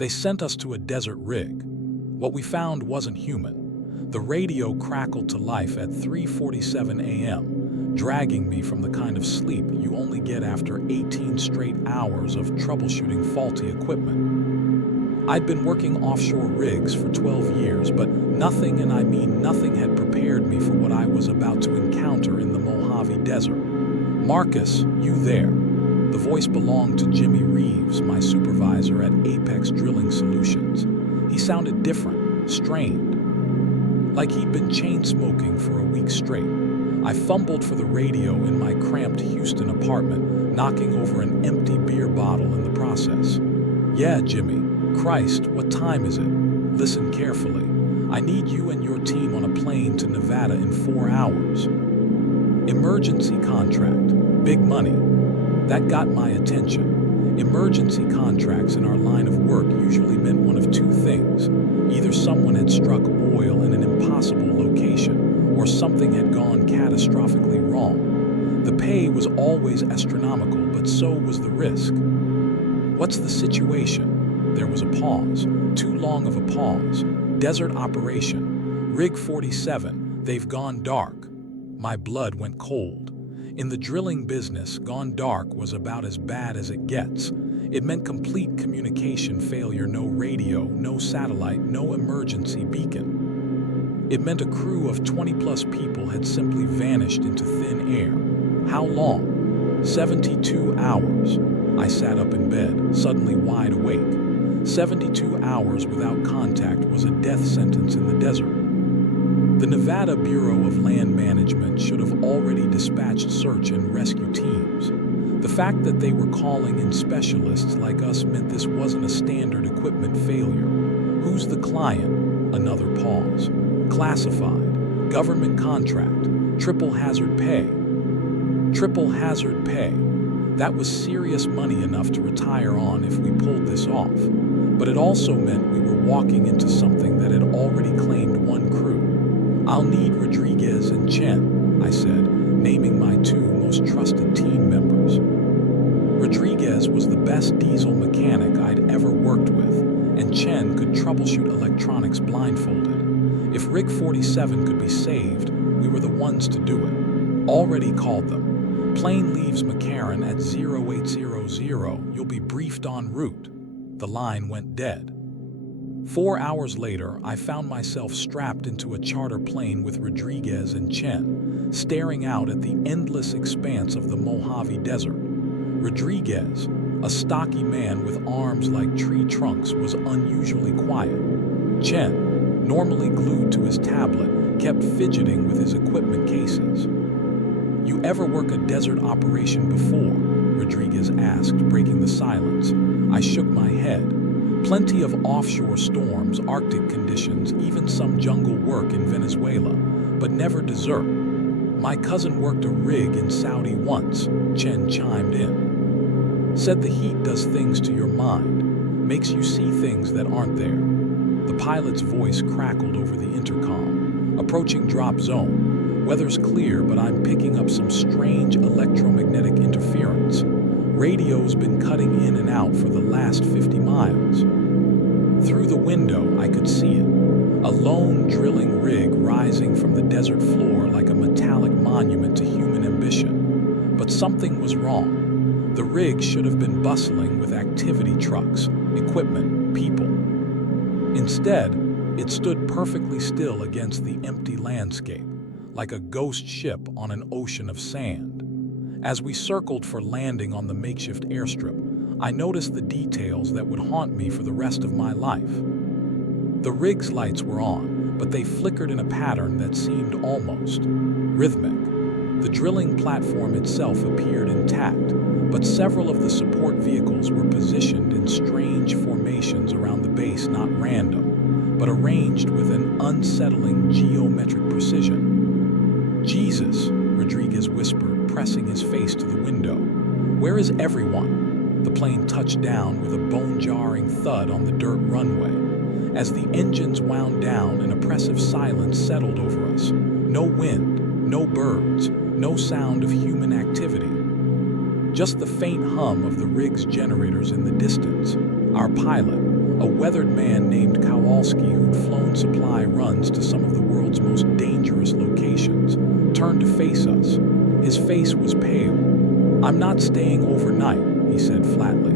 They sent us to a desert rig. What we found wasn't human. The radio crackled to life at 3:47 a.m., dragging me from the kind of sleep you only get after 18 straight hours of troubleshooting faulty equipment. I'd been working offshore rigs for 12 years, but nothing, and I mean nothing, had prepared me for what I was about to encounter in the Mojave Desert. "Marcus, you there?" The voice belonged to Jimmy Reeves, my supervisor at Apex Drilling Solutions. He sounded different, strained, like he'd been chain-smoking for a week straight. I fumbled for the radio in my cramped Houston apartment, knocking over an empty beer bottle in the process. "Yeah, Jimmy. Christ, what time is it? Listen carefully. I need you and your team on a plane to Nevada in 4 hours. Emergency contract. Big money." That got my attention. Emergency contracts in our line of work usually meant one of two things. Either someone had struck oil in an impossible location, or something had gone catastrophically wrong. The pay was always astronomical, but so was the risk. "What's the situation?" There was a pause. Too long of a pause. "Desert operation. Rig 47. They've gone dark." My blood went cold. In the drilling business, gone dark was about as bad as it gets. It meant complete communication failure, no radio, no satellite, no emergency beacon. It meant a crew of 20-plus people had simply vanished into thin air. How long? 72 hours. I sat up in bed, suddenly wide awake. 72 hours without contact was a death sentence in the desert. The Nevada Bureau of Land Management should have already dispatched search and rescue teams. The fact that they were calling in specialists like us meant this wasn't a standard equipment failure. Who's the client? Another pause. Classified. Government contract. Triple hazard pay. Triple hazard pay. That was serious money enough to retire on if we pulled this off. But it also meant we were walking into something that had already claimed one crew. "I'll need Rodriguez and Chen," I said, naming my two most trusted team members. Rodriguez was the best diesel mechanic I'd ever worked with, and Chen could troubleshoot electronics blindfolded. If Rig 47 could be saved, we were the ones to do it. Already called them. "Plane leaves McCarran at 0800. You'll be briefed en route." The line went dead. 4 hours later, I found myself strapped into a charter plane with Rodriguez and Chen, staring out at the endless expanse of the Mojave Desert. Rodriguez, a stocky man with arms like tree trunks, was unusually quiet. Chen, normally glued to his tablet, kept fidgeting with his equipment cases. "You ever work a desert operation before?" Rodriguez asked, breaking the silence. I shook my head. Plenty of offshore storms, Arctic conditions, even some jungle work in Venezuela, but never desert. "My cousin worked a rig in Saudi once," Chen chimed in. "Said the heat does things to your mind, makes you see things that aren't there." The pilot's voice crackled over the intercom. "Approaching drop zone. Weather's clear, but I'm picking up some strange electromagnetic interference. Radio's been cutting in and out for the last 50 miles. Through the window, I could see it. A lone drilling rig rising from the desert floor like a metallic monument to human ambition. But something was wrong. The rig should have been bustling with activity trucks, equipment, people. Instead, it stood perfectly still against the empty landscape, like a ghost ship on an ocean of sand. As we circled for landing on the makeshift airstrip, I noticed the details that would haunt me for the rest of my life. The rig's lights were on, but they flickered in a pattern that seemed almost rhythmic. The drilling platform itself appeared intact, but several of the support vehicles were positioned in strange formations around the base, not random, but arranged with an unsettling geometric precision. "Jesus," Rodriguez whispered, pressing his face to the window. "Where is everyone?" The plane touched down with a bone-jarring thud on the dirt runway. As the engines wound down, an oppressive silence settled over us. No wind, no birds, no sound of human activity. Just the faint hum of the rig's generators in the distance. Our pilot, a weathered man named Kowalski who'd flown supply runs to some of the world's most dangerous locations, turned to face us. His face was pale. "I'm not staying overnight," he said flatly.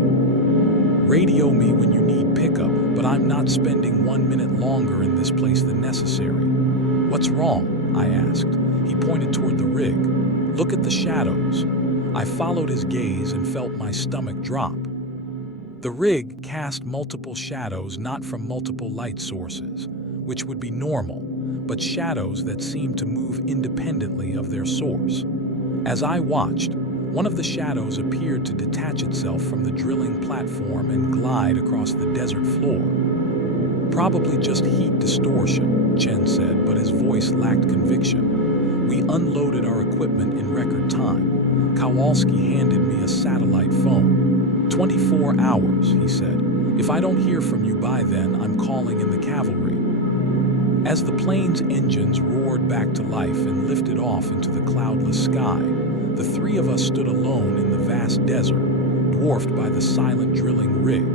"Radio me when you need pickup, but I'm not spending 1 minute longer in this place than necessary." "What's wrong?" I asked. He pointed toward the rig. "Look at the shadows." I followed his gaze and felt my stomach drop. The rig cast multiple shadows not from multiple light sources, which would be normal, but shadows that seemed to move independently of their source. As I watched, one of the shadows appeared to detach itself from the drilling platform and glide across the desert floor. "Probably just heat distortion," Chen said, but his voice lacked conviction. We unloaded our equipment in record time. Kowalski handed me a satellite phone. 24 hours, he said. "If I don't hear from you by then, I'm calling in the cavalry." As the plane's engines roared back to life and lifted off into the cloudless sky, the three of us stood alone in the vast desert, dwarfed by the silent drilling rig.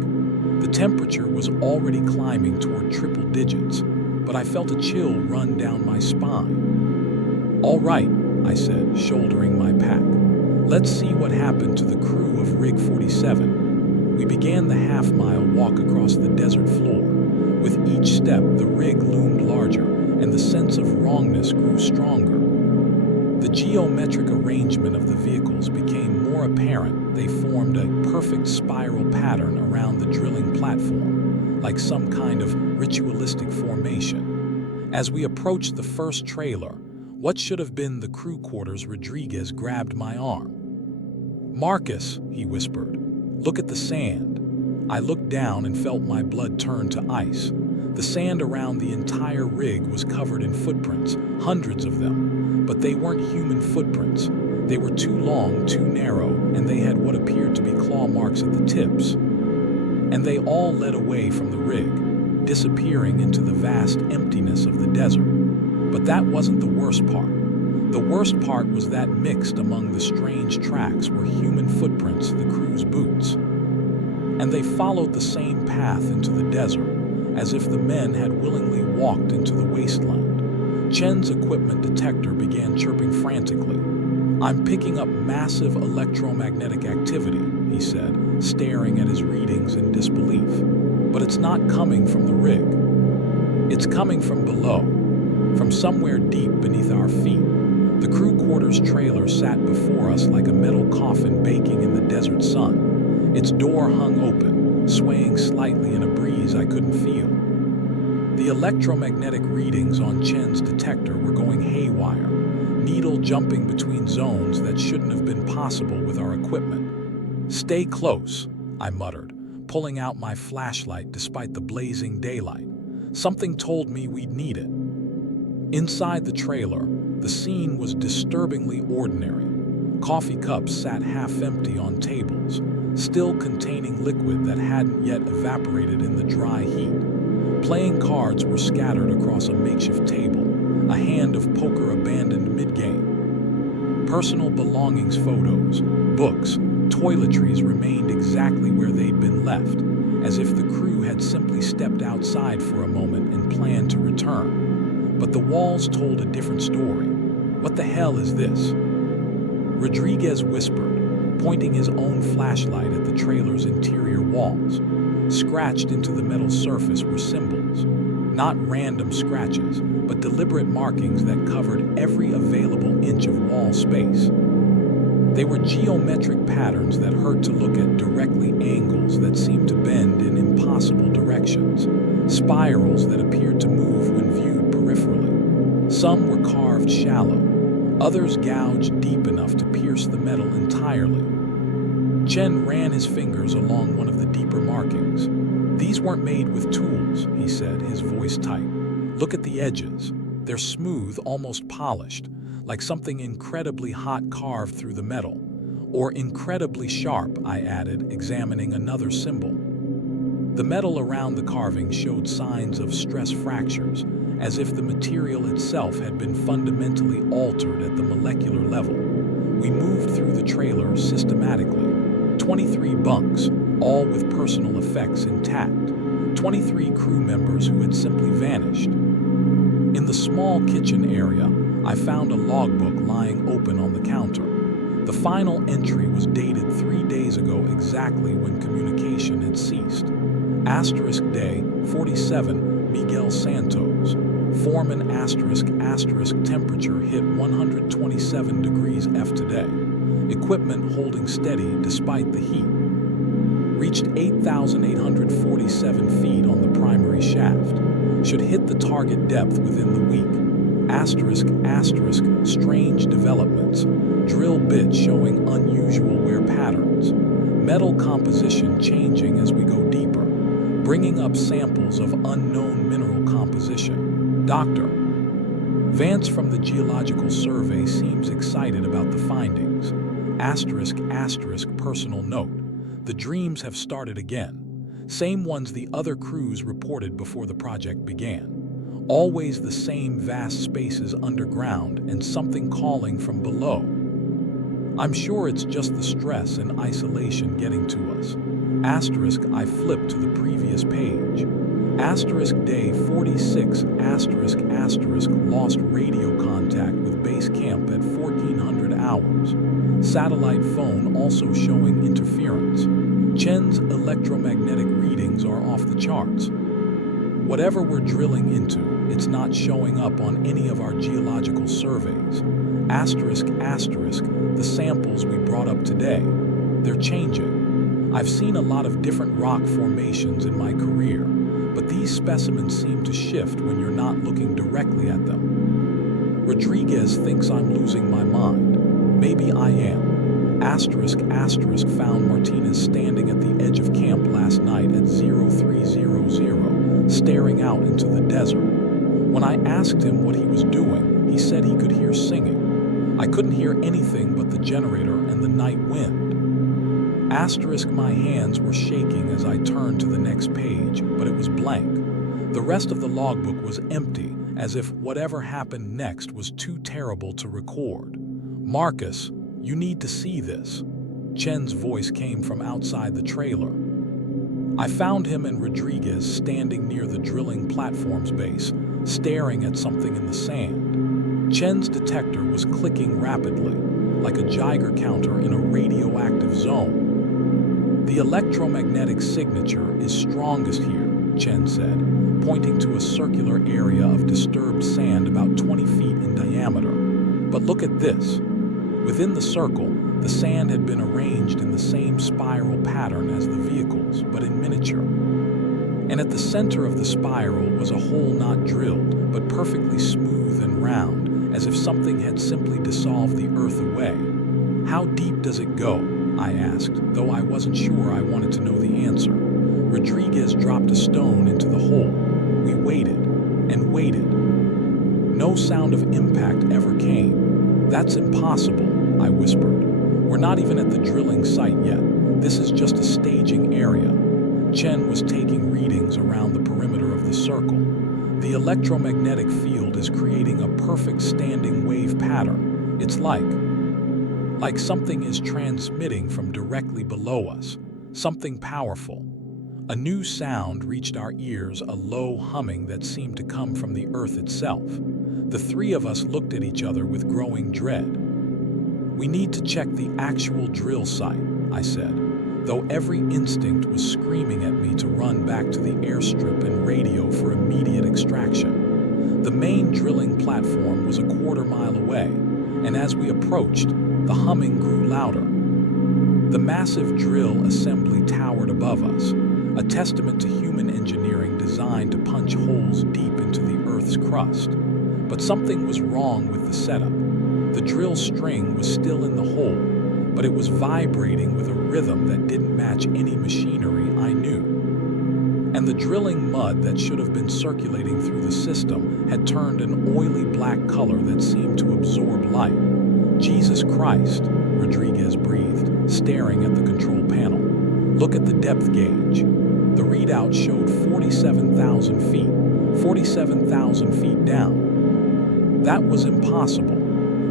The temperature was already climbing toward triple digits, but I felt a chill run down my spine. "All right," I said, shouldering my pack. "Let's see what happened to the crew of Rig 47. We began the half-mile walk across the desert floor. With each step, the rig loomed larger, and the sense of wrongness grew stronger. The geometric arrangement of the vehicles became more apparent. They formed a perfect spiral pattern around the drilling platform, like some kind of ritualistic formation. As we approached the first trailer, what should have been the crew quarters, Rodriguez grabbed my arm. "Marcus," he whispered, "look at the sand." I looked down and felt my blood turn to ice. The sand around the entire rig was covered in footprints, hundreds of them, but they weren't human footprints. They were too long, too narrow, and they had what appeared to be claw marks at the tips. And they all led away from the rig, disappearing into the vast emptiness of the desert. But that wasn't the worst part. The worst part was that mixed among the strange tracks were human footprints, the crew's boots. And they followed the same path into the desert, as if the men had willingly walked into the wasteland. Chen's equipment detector began chirping frantically. "I'm picking up massive electromagnetic activity," he said, staring at his readings in disbelief. "But it's not coming from the rig. It's coming from below, from somewhere deep beneath our feet." The crew quarters trailer sat before us like a metal coffin baking in the desert sun. Its door hung open, swaying slightly in a breeze I couldn't feel. The electromagnetic readings on Chen's detector were going haywire, needle jumping between zones that shouldn't have been possible with our equipment. "Stay close," I muttered, pulling out my flashlight despite the blazing daylight. Something told me we'd need it. Inside the trailer, the scene was disturbingly ordinary. Coffee cups sat half empty on tables, still containing liquid that hadn't yet evaporated in the dry heat. Playing cards were scattered across a makeshift table, a hand of poker abandoned mid-game. Personal belongings, photos, books, toiletries remained exactly where they'd been left, as if the crew had simply stepped outside for a moment and planned to return. But the walls told a different story. "What the hell is this?" Rodriguez whispered, pointing his own flashlight at the trailer's interior walls. Scratched into the metal surface were symbols. Not random scratches, but deliberate markings that covered every available inch of wall space. They were geometric patterns that hurt to look at, directly angles that seemed to bend in impossible directions, spirals that appeared to move when viewed peripherally. Some were carved shallow, others gouged deep enough to pierce the metal entirely. Chen ran his fingers along one of the deeper markings. "These weren't made with tools," he said, his voice tight. "Look at the edges. They're smooth, almost polished, like something incredibly hot carved through the metal. Or incredibly sharp," I added, examining another symbol. The metal around the carving showed signs of stress fractures, as if the material itself had been fundamentally altered at the molecular level. We moved through the trailer systematically. 23 bunks, all with personal effects intact. 23 crew members who had simply vanished. In the small kitchen area, I found a logbook lying open on the counter. The final entry was dated 3 days ago exactly when communication had ceased. Day 47, Miguel Santos. Foreman ***, temperature hit 127 degrees F today. Equipment holding steady despite the heat. Reached 8,847 feet on the primary shaft. Should hit the target depth within the week. ***, strange developments. Drill bit showing unusual wear patterns. Metal composition changing as we go deeper. Bringing up samples of unknown mineral composition. Dr. Vance from the Geological Survey seems excited about the findings. ***, personal note. The dreams have started again. Same ones the other crews reported before the project began. Always the same vast spaces underground and something calling from below. I'm sure it's just the stress and isolation getting to us. I flipped to the previous page. Day 46 ***, lost radio contact with base camp at 1400 hours. Satellite phone also showing interference. Chen's electromagnetic readings are off the charts. Whatever we're drilling into, it's not showing up on any of our geological surveys. The samples we brought up today, they're changing. I've seen a lot of different rock formations in my career, but these specimens seem to shift when you're not looking directly at them. Rodriguez thinks I'm losing my mind. Maybe I am. Found Martinez standing at the edge of camp last night at 0300, staring out into the desert. When I asked him what he was doing, he said he could hear singing. I couldn't hear anything but the generator and the night wind. My hands were shaking as I turned to the next page, but it was blank. The rest of the logbook was empty, as if whatever happened next was too terrible to record. Marcus, you need to see this. Chen's voice came from outside the trailer. I found him and Rodriguez standing near the drilling platform's base, staring at something in the sand. Chen's detector was clicking rapidly, like a Geiger counter in a radioactive zone. The electromagnetic signature is strongest here, Chen said, pointing to a circular area of disturbed sand about 20 feet in diameter. But look at this. Within the circle, the sand had been arranged in the same spiral pattern as the vehicles, but in miniature. And at the center of the spiral was a hole not drilled, but perfectly smooth and round, as if something had simply dissolved the earth away. How deep does it go? I asked, though I wasn't sure I wanted to know the answer. Rodriguez dropped a stone into the hole. We waited and waited. No sound of impact ever came. That's impossible, I whispered. We're not even at the drilling site yet. This is just a staging area. Chen was taking readings around the perimeter of the circle. The electromagnetic field is creating a perfect standing wave pattern. It's like something is transmitting from directly below us, something powerful. A new sound reached our ears, a low humming that seemed to come from the earth itself. The three of us looked at each other with growing dread. We need to check the actual drill site, I said, though every instinct was screaming at me to run back to the airstrip and radio for immediate extraction. The main drilling platform was a quarter-mile away, and as we approached, the humming grew louder. The massive drill assembly towered above us, a testament to human engineering designed to punch holes deep into the Earth's crust. But something was wrong with the setup. The drill string was still in the hole, but it was vibrating with a rhythm that didn't match any machinery I knew. And the drilling mud that should have been circulating through the system had turned an oily black color that seemed to absorb light. Jesus Christ, Rodriguez breathed, staring at the control panel. Look at the depth gauge. The readout showed 47,000 feet down. That was impossible.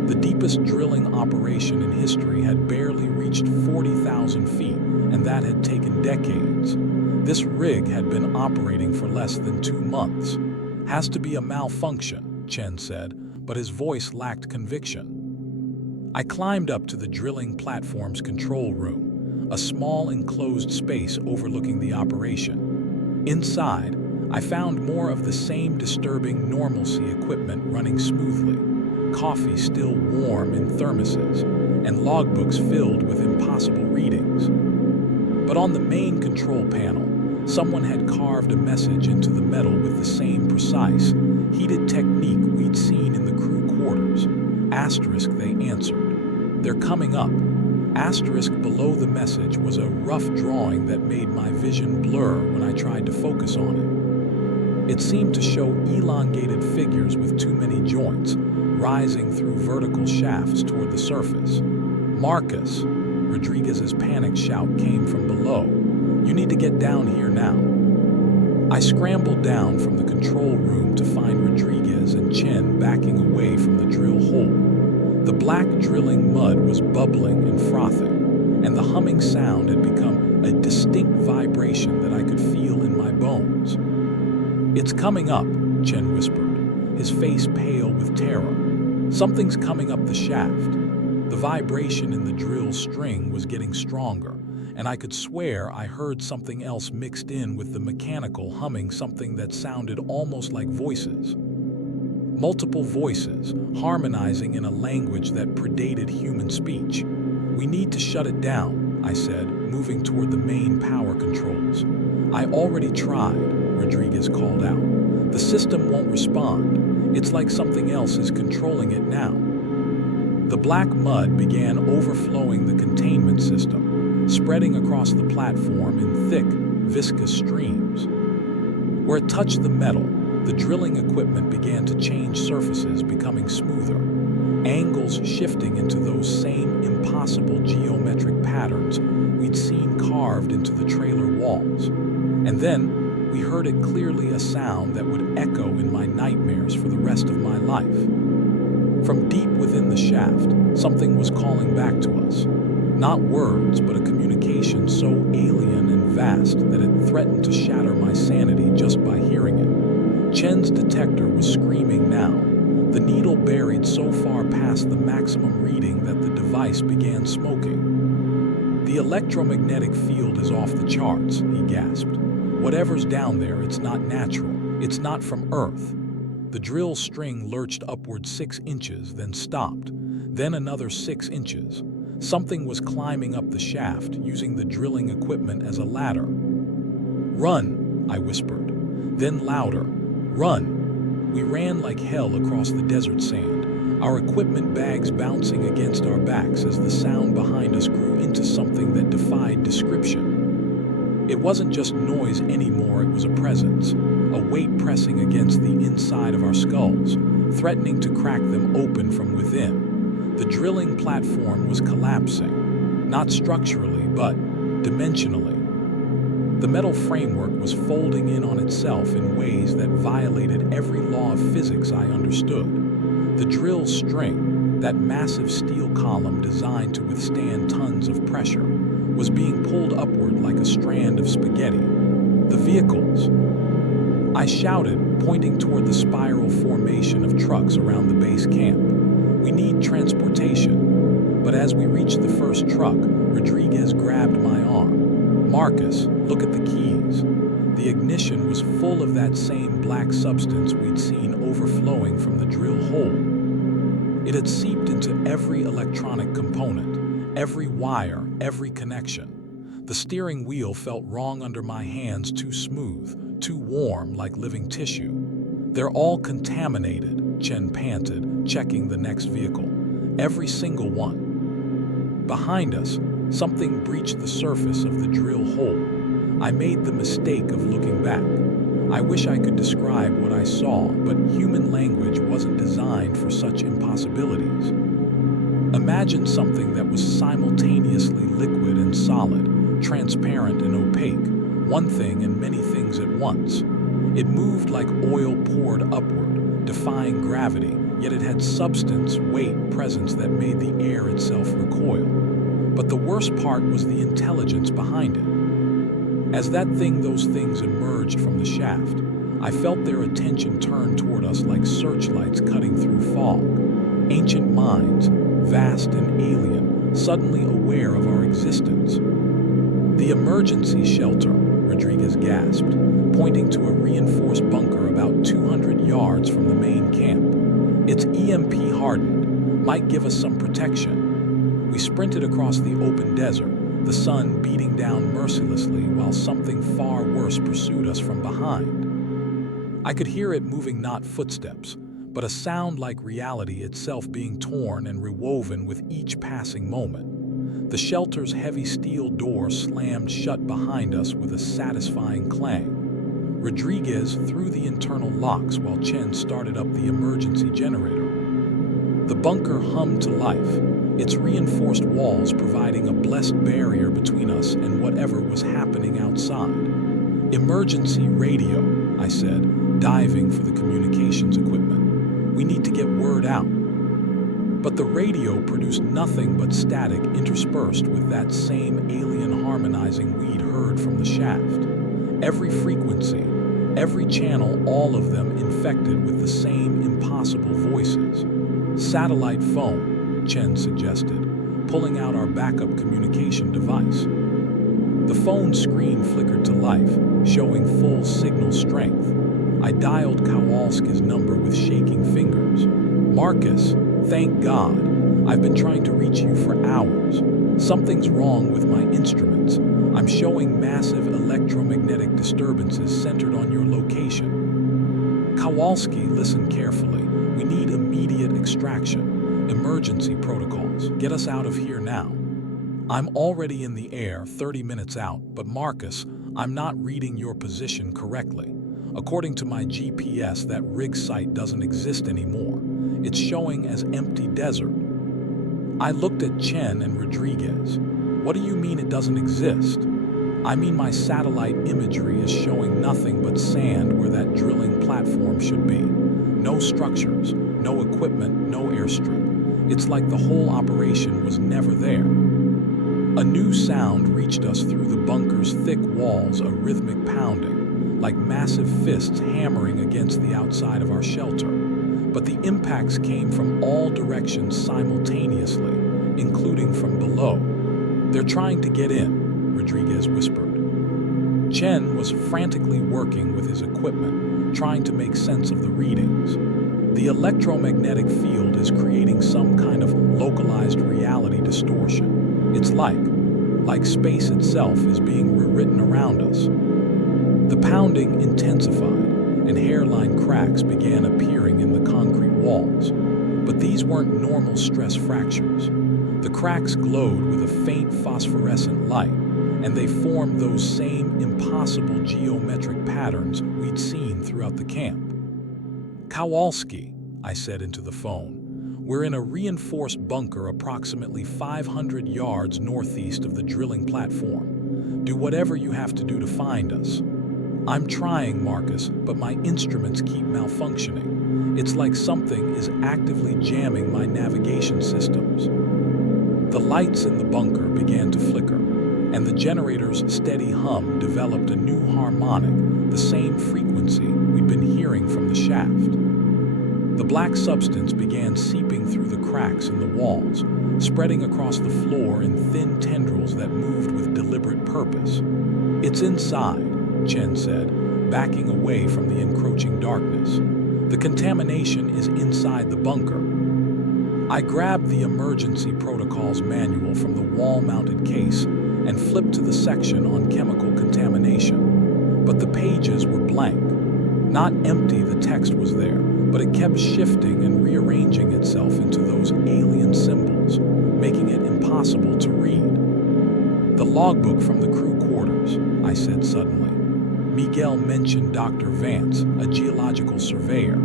The deepest drilling operation in history had barely reached 40,000 feet, and that had taken decades. This rig had been operating for less than 2 months. Has to be a malfunction, Chen said, but his voice lacked conviction. I climbed up to the drilling platform's control room, a small enclosed space overlooking the operation. Inside, I found more of the same disturbing normalcy equipment running smoothly, coffee still warm in thermoses, and logbooks filled with impossible readings. But on the main control panel, someone had carved a message into the metal with the same precise, heated technique we'd seen in the crew quarters. Asterisk, they answered. They're coming up. Asterisk below the message was a rough drawing that made my vision blur when I tried to focus on it. It seemed to show elongated figures with too many joints, rising through vertical shafts toward the surface. Marcus, Rodriguez's panicked shout came from below. You need to get down here now. I scrambled down from the control room to find Rodriguez and Chen backing away from the drill hole. The black drilling mud was bubbling and frothing, and the humming sound had become a distinct vibration that I could feel in my bones. It's coming up, Chen whispered, his face pale with terror. Something's coming up the shaft. The vibration in the drill string was getting stronger, and I could swear I heard something else mixed in with the mechanical humming, something that sounded almost like voices. Multiple voices, harmonizing in a language that predated human speech. We need to shut it down, I said, moving toward the main power controls. I already tried, Rodriguez called out. The system won't respond. It's like something else is controlling it now. The black mud began overflowing the containment system, spreading across the platform in thick, viscous streams. Where it touched the metal, the drilling equipment began to change surfaces, becoming smoother, angles shifting into those same impossible geometric patterns we'd seen carved into the trailer walls. And then, we heard it clearly, a sound that would echo in my nightmares for the rest of my life. From deep within the shaft, something was calling back to us. Not words, but a communication so alien and vast that it threatened to shatter my sanity just by hearing it. Chen's detector was screaming now, the needle buried so far past the maximum reading that the device began smoking. The electromagnetic field is off the charts, he gasped. Whatever's down there, it's not natural. It's not from Earth. The drill string lurched upward 6 inches, then stopped. Then another 6 inches. Something was climbing up the shaft, using the drilling equipment as a ladder. Run, I whispered. Then louder. Run. We ran like hell across the desert sand, our equipment bags bouncing against our backs as the sound behind us grew into something that defied description. It wasn't just noise anymore, it was a presence, a weight pressing against the inside of our skulls, threatening to crack them open from within. The drilling platform was collapsing, not structurally, but dimensionally. The metal framework was folding in on itself in ways that violated every law of physics I understood. The drill string, that massive steel column designed to withstand tons of pressure, was being pulled upward like a strand of spaghetti. The vehicles. I shouted, pointing toward the spiral formation of trucks around the base camp. We need transportation. But as we reached the first truck, Rodriguez grabbed my arm. Marcus, look at the keys. The ignition was full of that same black substance we'd seen overflowing from the drill hole. It had seeped into every electronic component, every wire, every connection. The steering wheel felt wrong under my hands, too smooth, too warm, like living tissue. They're all contaminated, Chen panted, checking the next vehicle. Every single one. Behind us, something breached the surface of the drill hole. I made the mistake of looking back. I wish I could describe what I saw, but human language wasn't designed for such impossibilities. Imagine something that was simultaneously liquid and solid, transparent and opaque, one thing and many things at once. It moved like oil poured upward, defying gravity, yet it had substance, weight, presence that made the air itself recoil. But the worst part was the intelligence behind it. As those things emerged from the shaft, I felt their attention turn toward us like searchlights cutting through fog. Ancient minds, vast and alien, suddenly aware of our existence. "The emergency shelter," Rodriguez gasped, pointing to a reinforced bunker about 200 yards from the main camp. "It's EMP hardened, might give us some protection." We sprinted across the open desert, the sun beating down mercilessly while something far worse pursued us from behind. I could hear it moving, not footsteps, but a sound like reality itself being torn and rewoven with each passing moment. The shelter's heavy steel door slammed shut behind us with a satisfying clang. Rodriguez threw the internal locks while Chen started up the emergency generator. The bunker hummed to life, its reinforced walls providing a blessed barrier between us and whatever was happening outside. "Emergency radio," I said, diving for the communications equipment. "We need to get word out." But the radio produced nothing but static interspersed with that same alien harmonizing we'd heard from the shaft. Every frequency, every channel, all of them infected with the same impossible voices. "Satellite phone," Chen suggested, pulling out our backup communication device. The phone screen flickered to life, showing full signal strength. I dialed Kowalski's number with shaking fingers. "Marcus, thank God. I've been trying to reach you for hours. Something's wrong with my instruments. I'm showing massive electromagnetic disturbances centered on your location." Kowalski listened carefully. "We need immediate extraction. Emergency protocols. Get us out of here now." "I'm already in the air, 30 minutes out, but Marcus, I'm not reading your position correctly. According to my GPS, that rig site doesn't exist anymore. It's showing as empty desert." I looked at Chen and Rodriguez. "What do you mean it doesn't exist?" "I mean my satellite imagery is showing nothing but sand where that drilling platform should be. No structures, no equipment, no airstrip. It's like the whole operation was never there." A new sound reached us through the bunker's thick walls, a rhythmic pounding, like massive fists hammering against the outside of our shelter. But the impacts came from all directions simultaneously, including from below. "They're trying to get in," Rodriguez whispered. Chen was frantically working with his equipment, trying to make sense of the readings. "The electromagnetic field is creating some kind of localized reality distortion. It's like space itself is being rewritten around us." The pounding intensified, and hairline cracks began appearing in the concrete walls. But these weren't normal stress fractures. The cracks glowed with a faint phosphorescent light, and they formed those same impossible geometric patterns we'd seen throughout the camp. "Kowalski," I said into the phone, "we're in a reinforced bunker approximately 500 yards northeast of the drilling platform. Do whatever you have to do to find us." "I'm trying, Marcus, but my instruments keep malfunctioning. It's like something is actively jamming my navigation systems." The lights in the bunker began to flicker, and the generator's steady hum developed a new harmonic, the same frequency we'd been hearing from the shaft. The black substance began seeping through the cracks in the walls, spreading across the floor in thin tendrils that moved with deliberate purpose. "It's inside," Chen said, backing away from the encroaching darkness. "The contamination is inside the bunker." I grabbed the emergency protocols manual from the wall-mounted case and flipped to the section on chemical contamination. But the pages were blank. Not empty, the text was there, but it kept shifting and rearranging itself into those alien symbols, making it impossible to read. "The logbook from the crew quarters," I said suddenly. Miguel mentioned Dr. Vance, a geological surveyor.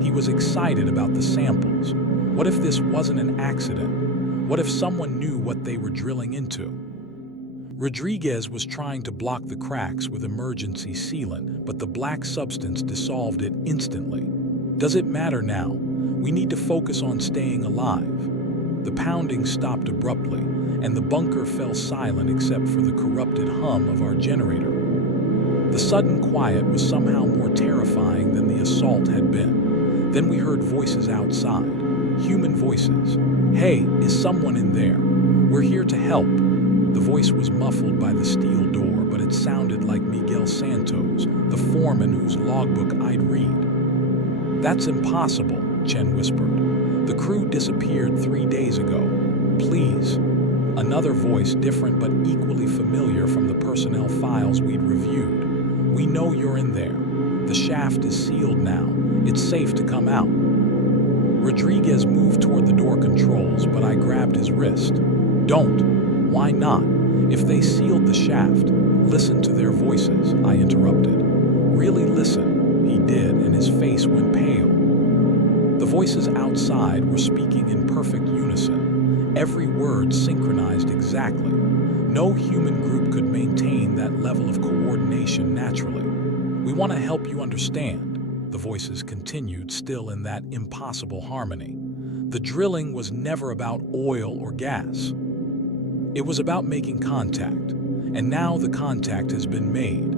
He was excited about the samples. What if this wasn't an accident? What if someone knew what they were drilling into? Rodriguez was trying to block the cracks with emergency sealant, but the black substance dissolved it instantly. "Does it matter now? We need to focus on staying alive." The pounding stopped abruptly, and the bunker fell silent except for the corrupted hum of our generator. The sudden quiet was somehow more terrifying than the assault had been. Then we heard voices outside, human voices. "Hey, is someone in there? We're here to help." The voice was muffled by the steel door, but it sounded like Miguel Santos, the foreman whose logbook I'd read. "That's impossible," Chen whispered. "The crew disappeared 3 days ago. Please." Another voice, different but equally familiar from the personnel files we'd reviewed. "We know you're in there. The shaft is sealed now. It's safe to come out." Rodriguez moved toward the door controls, but I grabbed his wrist. "Don't. Why not? If they sealed the shaft, listen to their voices," I interrupted. "Really listen." He did, and his face went pale. The voices outside were speaking in perfect unison, every word synchronized exactly. No human group could maintain that level of coordination naturally. "We want to help you understand," the voices continued, still in that impossible harmony. "The drilling was never about oil or gas. It was about making contact, and now the contact has been made."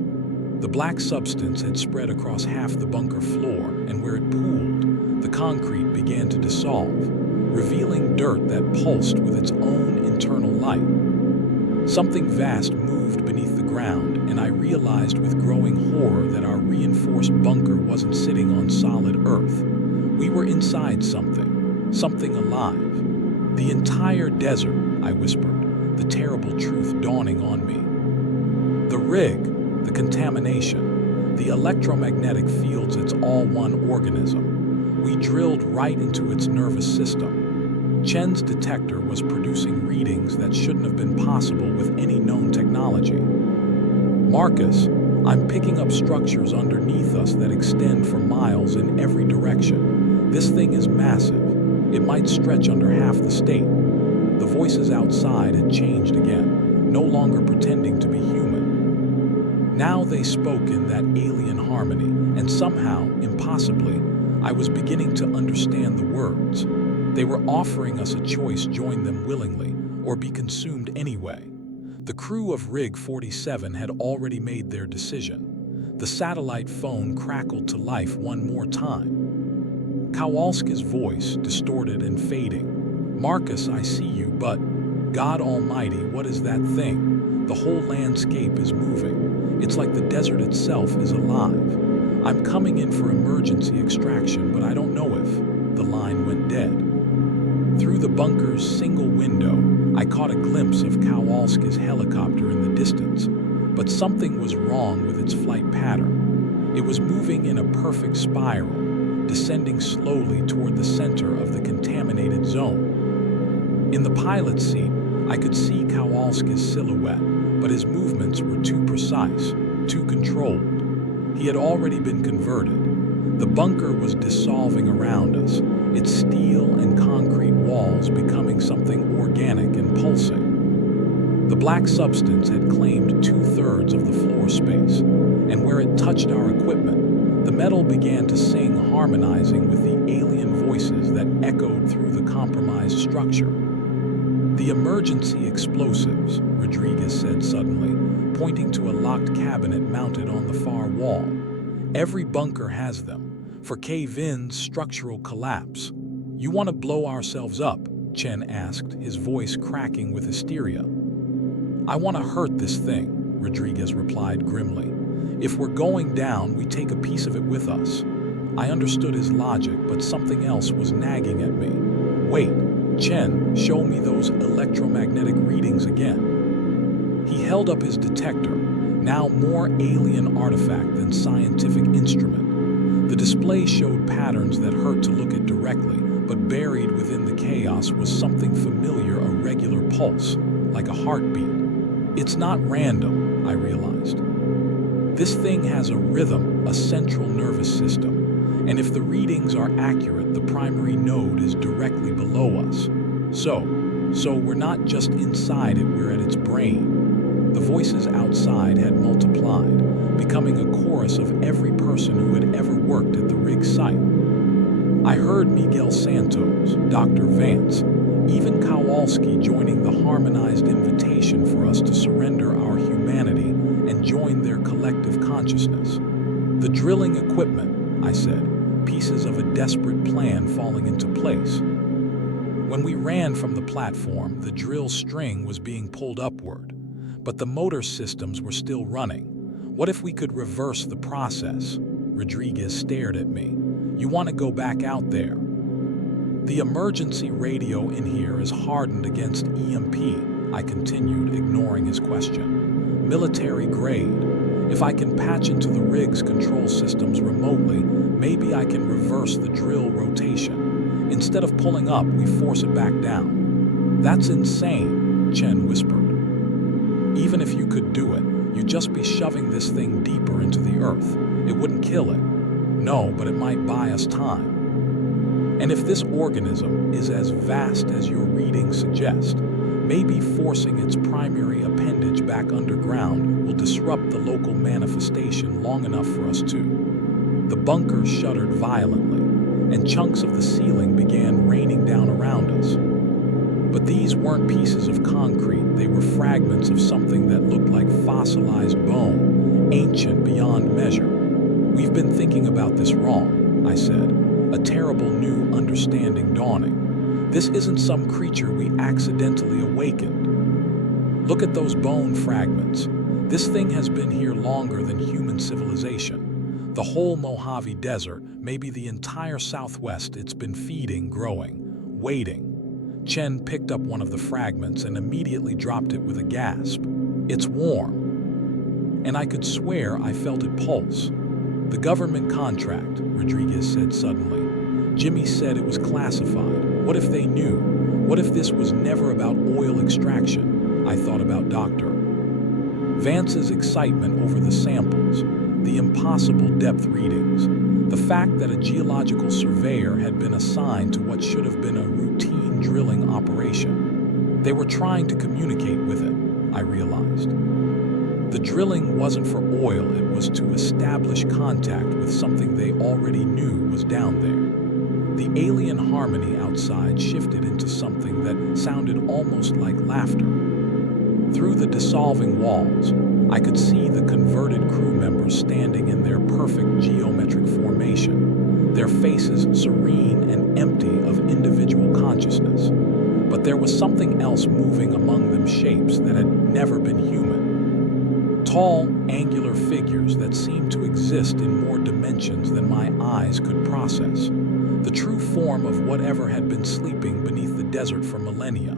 The black substance had spread across half the bunker floor, and where it pooled, the concrete began to dissolve, revealing dirt that pulsed with its own internal light. Something vast moved beneath the ground, and I realized with growing horror that our reinforced bunker wasn't sitting on solid earth. We were inside something alive. "The entire desert," I whispered, the terrible truth dawning on me. "The rig, the contamination, the electromagnetic fields, it's all one organism. We drilled right into its nervous system." Chen's detector was producing readings that shouldn't have been possible with any known technology. "Marcus, I'm picking up structures underneath us that extend for miles in every direction. This thing is massive. It might stretch under half the state." The voices outside had changed again, no longer pretending to be human. Now they spoke in that alien harmony, and somehow, impossibly, I was beginning to understand the words. They were offering us a choice: join them willingly, or be consumed anyway. The crew of Rig 47 had already made their decision. The satellite phone crackled to life one more time. Kowalski's voice, distorted and fading. "Marcus, I see you, but God Almighty, what is that thing? The whole landscape is moving. It's like the desert itself is alive. I'm coming in for emergency extraction, but I don't know if..." The line went dead. Through the bunker's single window, I caught a glimpse of Kowalski's helicopter in the distance, but something was wrong with its flight pattern. It was moving in a perfect spiral, descending slowly toward the center of the contaminated zone. In the pilot's seat, I could see Kowalski's silhouette, but his movements were too precise, too controlled. He had already been converted. The bunker was dissolving around us, its steel and concrete walls becoming something organic and pulsing. The black substance had claimed 2/3 of the floor space, and where it touched our equipment, the metal began to sing, harmonizing with the alien voices that echoed through the compromised structure. "The emergency explosives," Rodriguez said suddenly, pointing to a locked cabinet mounted on the far wall. "Every bunker has them, for K-Vin's structural collapse." "You want to blow ourselves up?" Chen asked, his voice cracking with hysteria. "I want to hurt this thing," Rodriguez replied grimly. "If we're going down, we take a piece of it with us." I understood his logic, but something else was nagging at me. "Wait, Chen, show me those electromagnetic readings again." He held up his detector, now more alien artifact than scientific instrument. The display showed patterns that hurt to look at directly, but buried within the chaos was something familiar, a regular pulse, like a heartbeat. "It's not random," I realized. "This thing has a rhythm, a central nervous system. And if the readings are accurate, the primary node is directly below us. So we're not just inside it, we're at its brain." The voices outside had multiplied, becoming a chorus of every person who had ever worked at the rig site. I heard Miguel Santos, Dr. Vance, even Kowalski joining the harmonized invitation for us to surrender our humanity and and join their collective consciousness. The drilling equipment, I said, pieces of a desperate plan falling into place. When we ran from the platform, the drill string was being pulled upward, but the motor systems were still running. What if we could reverse the process? Rodriguez stared at me. You want to go back out there? The emergency radio in here is hardened against EMP, I continued, ignoring his question. Military grade. If I can patch into the rig's control systems remotely, maybe I can reverse the drill rotation. Instead of pulling up, we force it back down. That's insane, Chen whispered. Even if you could do it, you'd just be shoving this thing deeper into the earth. It wouldn't kill it. No, but it might buy us time. And if this organism is as vast as your readings suggest, maybe forcing its primary appendage back underground will disrupt the local manifestation long enough for us to. The bunker shuddered violently, and chunks of the ceiling began raining down around us. But these weren't pieces of concrete, they were fragments of something that looked like fossilized bone, ancient beyond measure. We've been thinking about this wrong, I said, a terrible new understanding dawning. This isn't some creature we accidentally awakened. Look at those bone fragments. This thing has been here longer than human civilization. The whole Mojave Desert, maybe the entire Southwest, it's been feeding, growing, waiting. Chen picked up one of the fragments and immediately dropped it with a gasp. It's warm. And I could swear I felt it pulse. The government contract, Rodriguez said suddenly. Jimmy said it was classified. What if they knew? What if this was never about oil extraction? I thought about Dr. Vance's excitement over the samples, the impossible depth readings, the fact that a geological surveyor had been assigned to what should have been a routine drilling operation. They were trying to communicate with it, I realized. The drilling wasn't for oil, it was to establish contact with something they already knew was down there. The alien harmony outside shifted into something that sounded almost like laughter. Through the dissolving walls, I could see the converted crew members standing in their perfect geometric formation, their faces serene and empty of individual consciousness. But there was something else moving among them, shapes that had never been human. Tall, angular figures that seemed to exist in more dimensions than my eyes could process. The true form of whatever had been sleeping beneath the desert for millennia.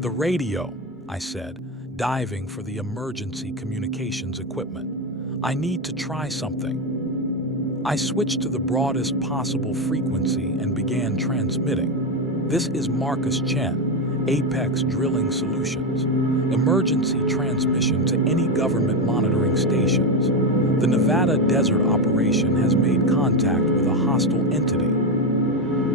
The radio, I said, diving for the emergency communications equipment. I need to try something. I switched to the broadest possible frequency and began transmitting. This is Marcus Chen, Apex Drilling Solutions. Emergency transmission to any government monitoring stations. The Nevada Desert operation has made contact with a hostile entity.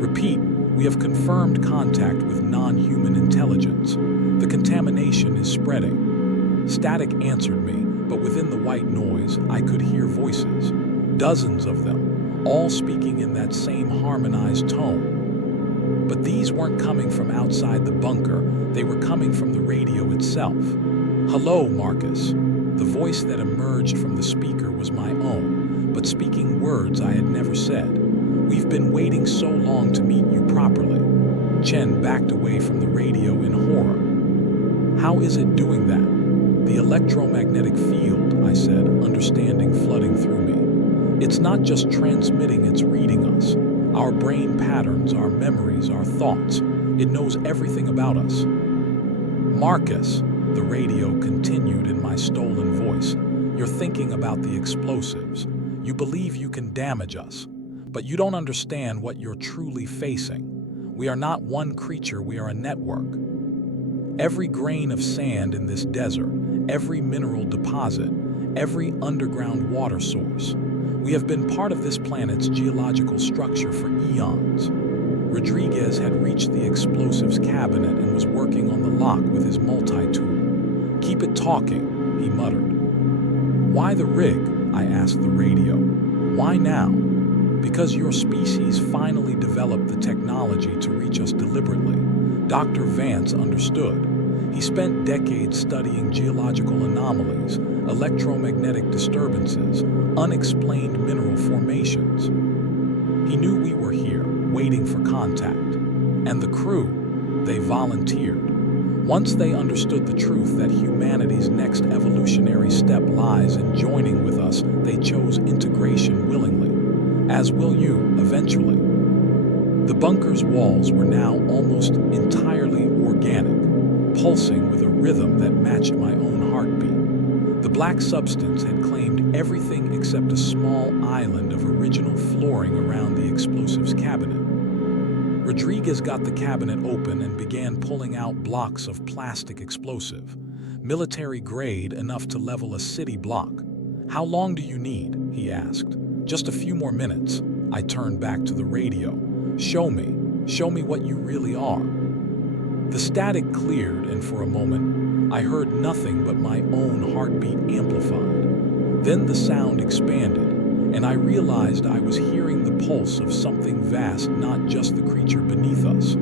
Repeat, we have confirmed contact with non-human intelligence. The contamination is spreading. Static answered me, but within the white noise, I could hear voices. Dozens of them, all speaking in that same harmonized tone. But these weren't coming from outside the bunker, they were coming from the radio itself. Hello, Marcus. The voice that emerged from the speaker was my own, but speaking words I had never said. We've been waiting so long to meet you properly. Chen backed away from the radio in horror. How is it doing that? The electromagnetic field, I said, understanding flooding through me. It's not just transmitting, it's reading us. Our brain patterns, our memories, our thoughts. It knows everything about us. Marcus, the radio continued in my stolen voice, you're thinking about the explosives. You believe you can damage us, but you don't understand what you're truly facing. We are not one creature, we are a network. Every grain of sand in this desert, every mineral deposit, every underground water source. We have been part of this planet's geological structure for eons. Rodriguez had reached the explosives cabinet and was working on the lock with his multi-tool. Keep it talking, he muttered. Why the rig? I asked the radio. Why now? Because your species finally developed the technology to reach us deliberately. Dr. Vance understood. He spent decades studying geological anomalies, electromagnetic disturbances, unexplained mineral formations. He knew we were here, waiting for contact. And the crew, they volunteered. Once they understood the truth that humanity's next evolutionary step lies in joining with us, they chose integration willingly, as will you eventually. The bunker's walls were now almost entirely organic, pulsing with a rhythm that matched my own heartbeat. The black substance had claimed everything except a small island of original flooring around the explosives cabinet. Rodriguez got the cabinet open and began pulling out blocks of plastic explosive, military grade enough to level a city block. "How long do you need?" he asked. "Just a few more minutes." I turned back to the radio. Show me what you really are." The static cleared, and for a moment, I heard nothing but my own heartbeat amplified. Then the sound expanded, and I realized I was hearing the pulse of something vast, not just the creature beneath us,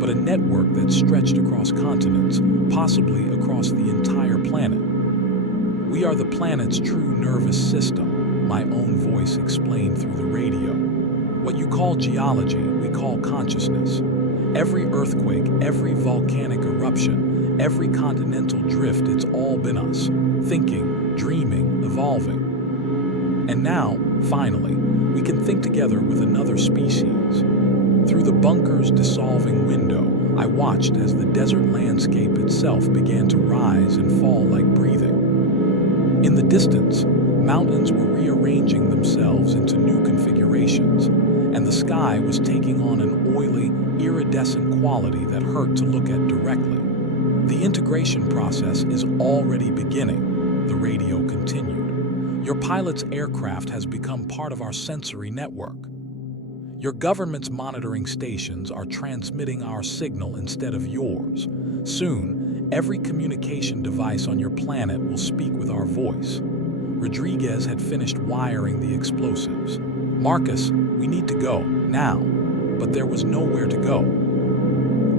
but a network that stretched across continents, possibly across the entire planet. "We are the planet's true nervous system," my own voice explained through the radio. "What you call geology, we call consciousness. Every earthquake, every volcanic eruption, every continental drift, it's all been us, thinking, dreaming, evolving. And now, finally, we can think together with another species." Through the bunker's dissolving window, I watched as the desert landscape itself began to rise and fall like breathing. In the distance, mountains were rearranging themselves into new configurations, and the sky was taking on an oily, iridescent quality that hurt to look at directly. "The integration process is already beginning," the radio continued. "Your pilot's aircraft has become part of our sensory network. Your government's monitoring stations are transmitting our signal instead of yours. Soon, every communication device on your planet will speak with our voice." Rodriguez had finished wiring the explosives. "Marcus, we need to go, now." But there was nowhere to go.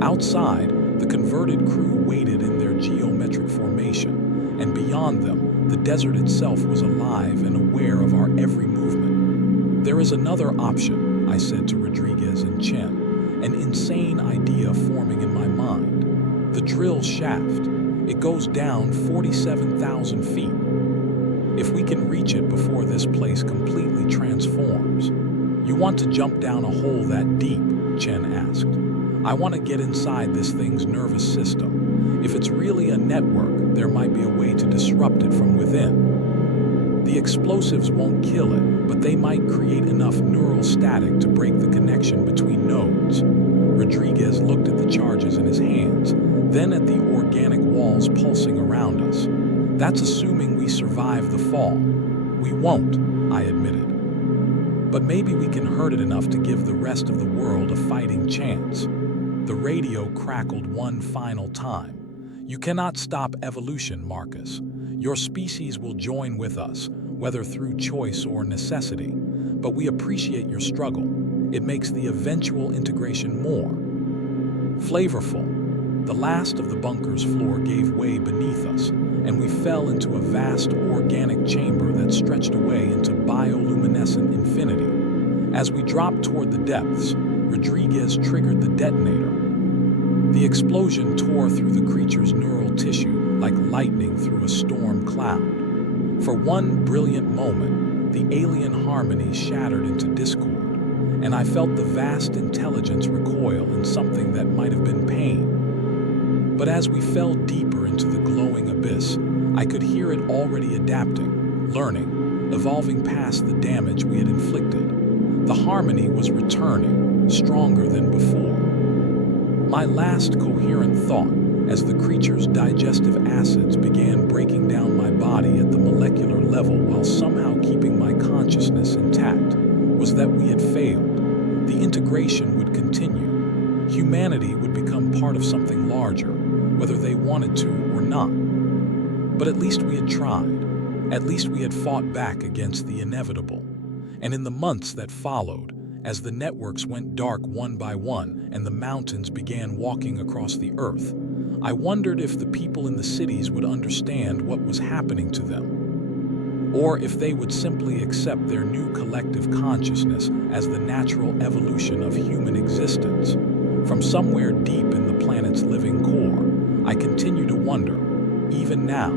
Outside, the converted crew waited in their geometric formation, and beyond them, the desert itself was alive and aware of our every movement. "There is another option," I said to Rodriguez and Chen, an insane idea forming in my mind. "The drill shaft. It goes down 47,000 feet. If we can reach it before this place completely transforms." "You want to jump down a hole that deep?" Chen asked. "I want to get inside this thing's nervous system. If it's really a network, there might be a way to disrupt it from within. The explosives won't kill it, but they might create enough neural static to break the connection between nodes." Rodriguez looked at the charges in his hands, then at the organic walls pulsing around us. "That's assuming we survive the fall." "We won't," I admitted. "But maybe we can hurt it enough to give the rest of the world a fighting chance." The radio crackled one final time. "You cannot stop evolution, Marcus. Your species will join with us, whether through choice or necessity. But we appreciate your struggle. It makes the eventual integration more flavorful." The last of the bunker's floor gave way beneath us, and we fell into a vast organic chamber that stretched away into bioluminescent infinity. As we dropped toward the depths, Rodriguez triggered the detonator. The explosion tore through the creature's neural tissue like lightning through a storm cloud. For one brilliant moment, the alien harmony shattered into discord, and I felt the vast intelligence recoil in something that might have been pain. But as we fell deeper into the glowing abyss, I could hear it already adapting, learning, evolving past the damage we had inflicted. The harmony was returning, stronger than before. My last coherent thought, as the creature's digestive acids began breaking down my body at the molecular level while somehow keeping my consciousness intact, was that we had failed. The integration would continue. Humanity would become part of something larger, whether they wanted to or not. But at least we had tried. At least we had fought back against the inevitable. And in the months that followed, as the networks went dark one by one and the mountains began walking across the earth, I wondered if the people in the cities would understand what was happening to them. or if they would simply accept their new collective consciousness as the natural evolution of human existence. From somewhere deep in the planet's living core, I continue to wonder, even now,